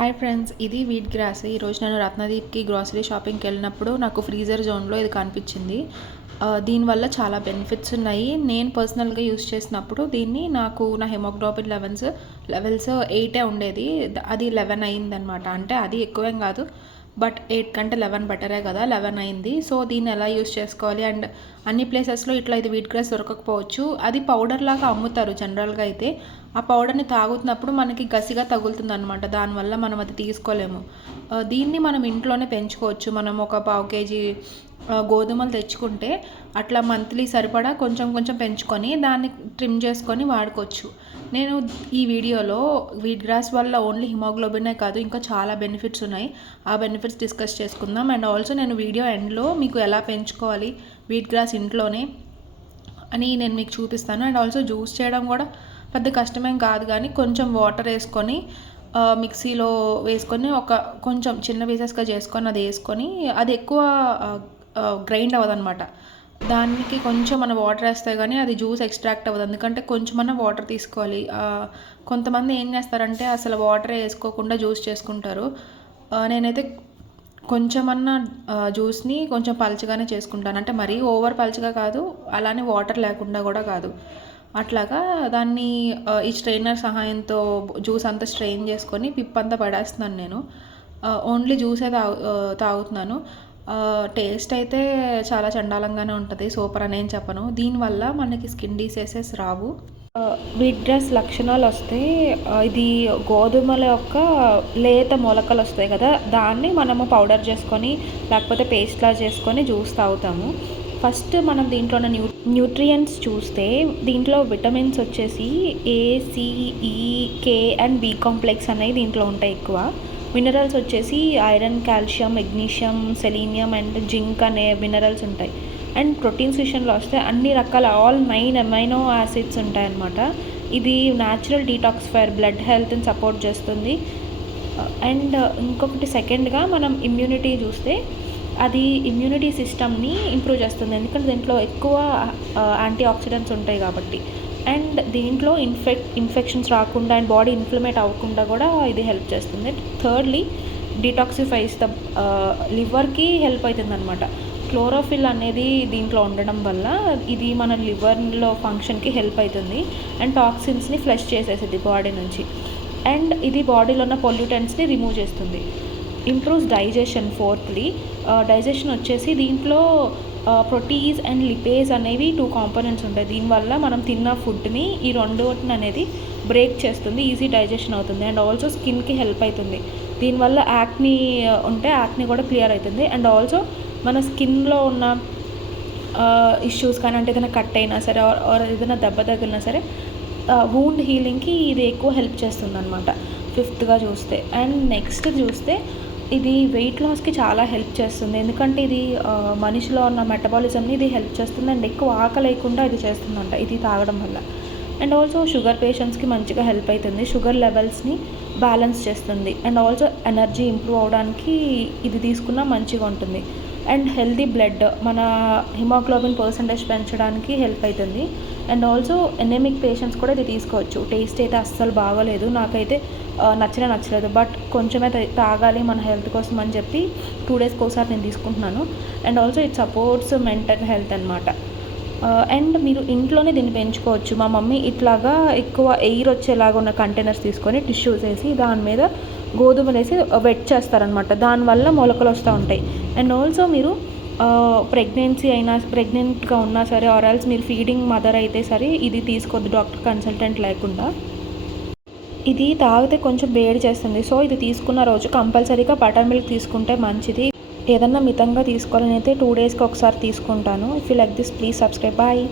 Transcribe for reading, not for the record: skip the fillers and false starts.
Hi friends, ఇది wheat grass. ఈరోజు నేను రత్నదీప్కి గ్రాసరీ షాపింగ్కి వెళ్ళినప్పుడు నాకు ఫ్రీజర్ జోన్లో ఇది కనిపించింది. దీనివల్ల చాలా బెనిఫిట్స్ ఉన్నాయి. నేను పర్సనల్గా యూస్ చేసినప్పుడు నాకు నా హెమోగ్లోబిన్ లెవెల్స్ 8 ఉండేది. అది 11 అయిందనమాట. అంటే అది ఎక్కువేం కాదు, బట్ 8 కంటే 11 బెటరే కదా. 11 అయింది. సో దీన్ని ఎలా యూస్ చేసుకోవాలి, అండ్ అన్ని ప్లేసెస్లో ఇట్లా ఇది వీట్ గ్రాస్ దొరకకపోవచ్చు. అది పౌడర్ లాగా అమ్ముతారు జనరల్గా అయితే. ఆ పౌడర్ని తాగుతున్నప్పుడు మనకి గసిగా తగులుతుంది అనమాట. దానివల్ల మనం అది తీసుకోలేము. దీన్ని మనం ఇంట్లోనే పెంచుకోవచ్చు. మనం ఒక 1/2 కేజీ గోధుమలు తెచ్చుకుంటే అట్లా మంత్లీ సరిపడా కొంచెం కొంచెం పెంచుకొని దాన్ని ట్రిమ్ చేసుకొని వాడుకోవచ్చు. నేను ఈ వీడియోలో వీట్ గ్రాస్ వల్ల ఓన్లీ హిమోగ్లోబినే కాదు, ఇంకా చాలా బెనిఫిట్స్ ఉన్నాయి. ఆ బెనిఫిట్స్ డిస్కస్ చేసుకుందాం. అండ్ ఆల్సో నేను వీడియో ఎండ్లో మీకు ఎలా పెంచుకోవాలి వీట్ గ్రాస్ ఇంట్లోనే అని నేను మీకు చూపిస్తాను. అండ్ ఆల్సో జ్యూస్ చేయడం కూడా పెద్ద కష్టమేం కాదు, కానీ కొంచెం వాటర్ వేసుకొని మిక్సీలో వేసుకొని కొంచెం చిన్న పీసెస్గా చేసుకొని అది వేసుకొని అది ఎక్కువ గ్రైండ్ అవ్వదన్నమాట. దానికి కొంచెం మన వాటర్ వేస్తే కానీ అది జ్యూస్ ఎక్స్ట్రాక్ట్ అవ్వదు. ఎందుకంటే కొంచెమన్నా వాటర్ తీసుకోవాలి. కొంతమంది ఏం చేస్తారంటే అసలు వాటర్ వేసుకోకుండా జ్యూస్ చేసుకుంటారు. నేనైతే కొంచెమన్నా జ్యూస్ని కొంచెం పలుచగానే చేసుకుంటాను. అంటే మరీ ఓవర్ పలుచగా కాదు, అలానే వాటర్ లేకుండా కూడా కాదు. అట్లాగా దాన్ని ఈ స్ట్రెయినర్ సహాయంతో జ్యూస్ అంతా స్ట్రెయిన్ చేసుకొని పిప్పంతా పడేస్తున్నాను. నేను ఓన్లీ జ్యూసే తాగుతున్నాను. టేస్ట్ అయితే చాలా చండాలంగానే ఉంటుంది. సూపర్ అనేం చెప్పను. దీనివల్ల మనకి స్కిన్ డిసీజెస్ రావు. వీట్ గ్రాస్ లక్షణాలు వస్తే ఇది గోధుమల యొక్క లేత మొలకలు వస్తాయి కదా, దాన్ని మనము పౌడర్ చేసుకొని లేకపోతే పేస్ట్లా చేసుకొని జ్యూస్ తాగుతాము. ఫస్ట్ మనం దీంట్లో ఉన్న న్యూట్రియంట్స్ చూస్తే దీంట్లో విటమిన్స్ వచ్చేసి A, C, E, K and B complex అనేవి దీంట్లో ఉంటాయి ఎక్కువ. మినరల్స్ వచ్చేసి iron, calcium, magnesium, selenium and zinc అనే మినరల్స్ ఉంటాయి. అండ్ ప్రోటీన్స్ విషయంలో వస్తే అన్ని రకాల ఆల్ 9 అమైనో యాసిడ్స్ ఉంటాయన్నమాట. ఇది న్యాచురల్ డీటాక్సిఫైయర్, బ్లడ్ హెల్త్ని సపోర్ట్ చేస్తుంది. అండ్ ఇంకొకటి సెకండ్గా మనం ఇమ్యూనిటీ చూస్తే అది ఇమ్యూనిటీ సిస్టమ్ని ఇంప్రూవ్ చేస్తుంది. ఎందుకంటే దీంట్లో ఎక్కువ యాంటీ ఆక్సిడెంట్స్ ఉంటాయి కాబట్టి. అండ్ దీంట్లో ఇన్ఫెక్షన్స్ రాకుండా అండ్ బాడీ ఇన్ఫ్లమేట్ అవ్వకుండా కూడా ఇది హెల్ప్ చేస్తుంది. థర్డ్లీ డిటాక్సిఫైస్ ద లివర్కి హెల్ప్ అవుతుంది అనమాట. క్లోరోఫిల్ అనేది దీంట్లో ఉండడం వల్ల ఇది మన లివర్లో ఫంక్షన్కి హెల్ప్ అవుతుంది. అండ్ టాక్సిన్స్ని ఫ్లష్ చేసేస్తుంది బాడీ నుంచి. అండ్ ఇది బాడీలో ఉన్న పొల్యూటెంట్స్ని రిమూవ్ చేస్తుంది. Improves digestion. ఫోర్త్లీ డైజెషన్ వచ్చేసి దీంట్లో ప్రోటీన్స్ అండ్ లిపేజ్ అనేవి 2 కాంపోనెంట్స్ ఉంటాయి. దీనివల్ల మనం తిన్న ఫుడ్ని ఈ రెండుని అనేది బ్రేక్ చేస్తుంది, ఈజీ డైజెషన్ అవుతుంది. అండ్ ఆల్సో స్కిన్కి హెల్ప్ అవుతుంది. దీనివల్ల యాక్ని ఉంటే యాక్ని కూడా క్లియర్ అవుతుంది. అండ్ ఆల్సో మన స్కిన్లో ఉన్న ఇష్యూస్ కానీ, అంటే ఏదైనా కట్ అయినా సరే ఆర్ ఏదైనా దెబ్బ తగిలినా సరే వూండ్ హీలింగ్కి ఇది ఎక్కువ హెల్ప్ చేస్తుంది అనమాట. ఫిఫ్త్గా చూస్తే. అండ్ నెక్స్ట్ చూస్తే ఇది వెయిట్ లాస్కి చాలా హెల్ప్ చేస్తుంది. ఎందుకంటే ఇది మనిషిలో ఉన్న మెటబాలిజంని ఇది హెల్ప్ చేస్తుంది. అండ్ ఎక్కువ ఆకలి లేకుండా ఇది చేస్తుందంట ఇది తాగడం వల్ల. అండ్ ఆల్సో షుగర్ పేషెంట్స్కి మంచిగా హెల్ప్ అవుతుంది. షుగర్ లెవెల్స్ని బ్యాలెన్స్ చేస్తుంది. అండ్ ఆల్సో ఎనర్జీ ఇంప్రూవ్ అవడానికి ఇది తీసుకున్నా మంచిగా ఉంటుంది. అండ్ హెల్దీ బ్లడ్, మన హిమోగ్లోబిన్ పర్సంటేజ్ పెంచడానికి హెల్ప్ అవుతుంది. అండ్ ఆల్సో ఎనెమిక్ పేషెంట్స్ కూడా ఇది తీసుకోవచ్చు. టేస్ట్ అయితే అస్సలు బాగోలేదు, నాకైతే నచ్చలేదు. బట్ కొంచెమే తాగాలి మన హెల్త్ కోసం అని చెప్పి 2 డేస్కి ఒకసారి నేను తీసుకుంటున్నాను. And also it supports mental health అనమాట. అండ్ మీరు ఇంట్లోనే దీన్ని పెంచుకోవచ్చు. మా మమ్మీ ఇట్లాగా ఎక్కువ ఎయిర్ వచ్చేలాగా ఉన్న కంటైనర్స్ తీసుకొని టిష్యూస్ వేసి దాని మీద గోధుమలు వేసి వెట్ చేస్తారనమాట. దానివల్ల మొలకలు వస్తూ ఉంటాయి. అండ్ ఆల్సో మీరు ప్రెగ్నెంట్గా ఉన్నా సరే ఆర్ ఎల్స్ మీరు ఫీడింగ్ మదర్ అయితే సరే ఇది తీసుకోవద్దు డాక్టర్ కన్సల్టెంట్ లేకుండా. ఇది తాగితే కొంచెం వేడి చేస్తుంది. సో ఇది తీసుకున్న రోజు కంపల్సరీగా బటర్ మిల్క్ తీసుకుంటే మంచిది. ఏదన్నా మితంగా తీసుకోవాలని అయితే 2 డేస్కి ఒకసారి తీసుకుంటాను. If you like this please subscribe. Bye.